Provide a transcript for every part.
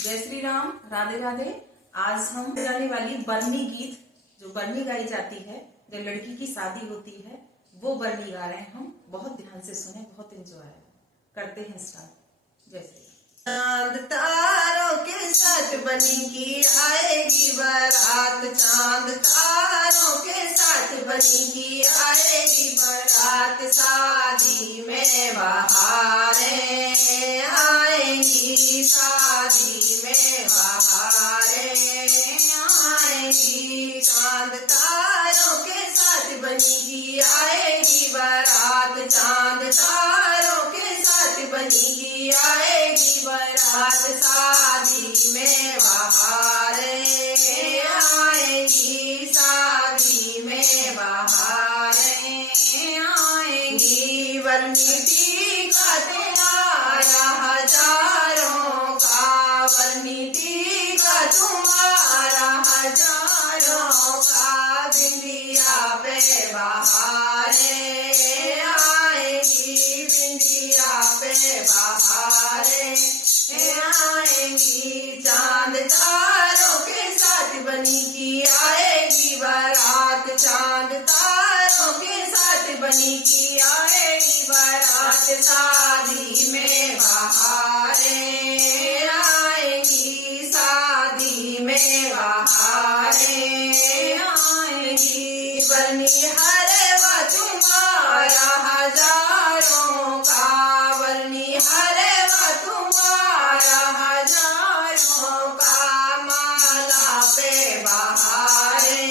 जय श्री राम, राधे राधे। आज हम गाने वाली बरनी गीत, जो बरनी गाई जाती है, जब लड़की की शादी होती है, वो बरनी गा रहे हैं हम। बहुत ध्यान से सुने, बहुत एंजॉय करते हैं। स्टार्ट। जय श्री चांद तारों के साथ बनी की आएगी बारात। चांद तारों के साथ बनी की आएगी बारात। शादी में बहारें आएंगी, शादी में बहारें आएंगी। चांद तारों के साथ बनी की आएगी बारात। चांद तारों के साथ बनी की आएगी बारात। शादी में बहारें आएंगी, शादी में बहारें आएंगी। बरनी टीका तुम्हारा हजारों का, बरनी टीका तुम्हारा हजारों का। बिंदिया पे बहारें आएंगी, बिंदिया पे बहारें आएंगी। चांद तारों के साथ बनी की आएगी बारात। चांद तारों के साथ बनी की आएगी बारात। शादी में बहारें आएंगी, शादी में बहारें आएंगी। बरनी हरवा तुम्हारा हजारों का, बरनी हरवा तुम्हारा हजारों का। माला पे बहारें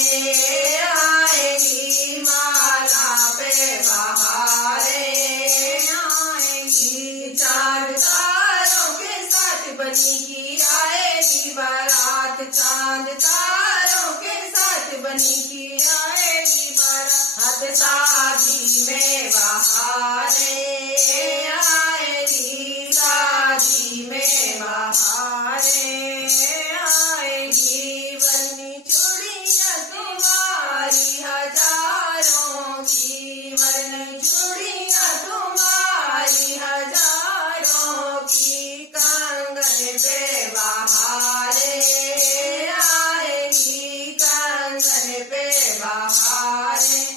आएंगी, माला पे बहारें आएंगी। चांद तारों के साथ बनी की आएगी बारात। चांद तारों के साथ बनी की आएगी बारात। शादी में बहारें आएगी, शादी में बहारें आएगी। बरनी चूड़ियां तुम्हारी हजारों की, बरनी चूड़ियां तुम्हारी हजारों की। कंगन पे बहारें आएगी, कंगन पे बहारें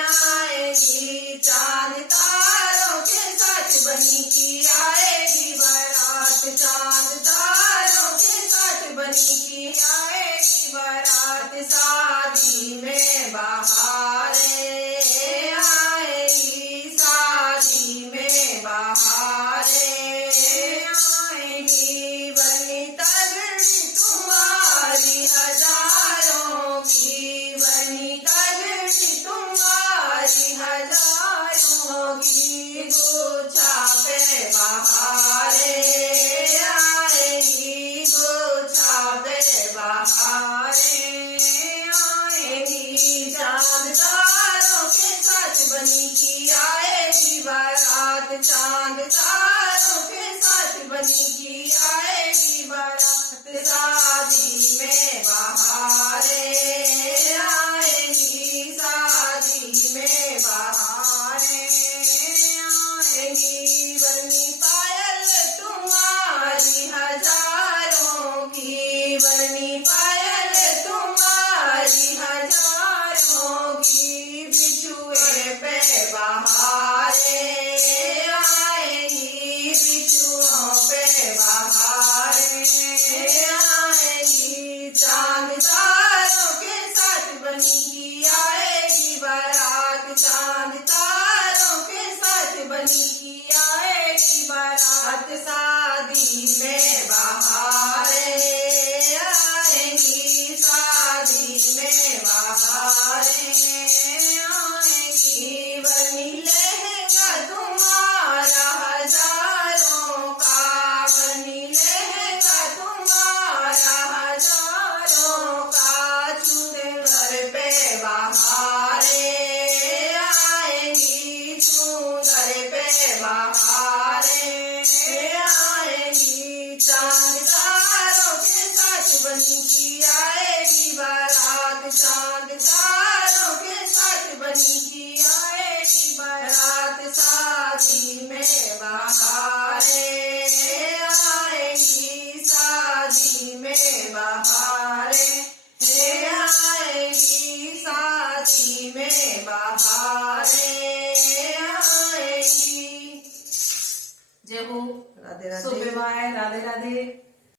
आएगी। चांद तारों के साथ बनी की आएगी बारात। चांद तारों के साथ बनी की आएगी बारात। शादी में बहारें आएगी, शादी में बहारें आएगी। बरनी तगड़ी तुम्हारी हजारों की, बरनी तगड़ी तुम्हारी हजारों की। गोछा पे बहारें आएगी, गोछा पे बहारें बहारें आएगी। जय हो। राधे राधे। शुभ विवाह, राधे राधे।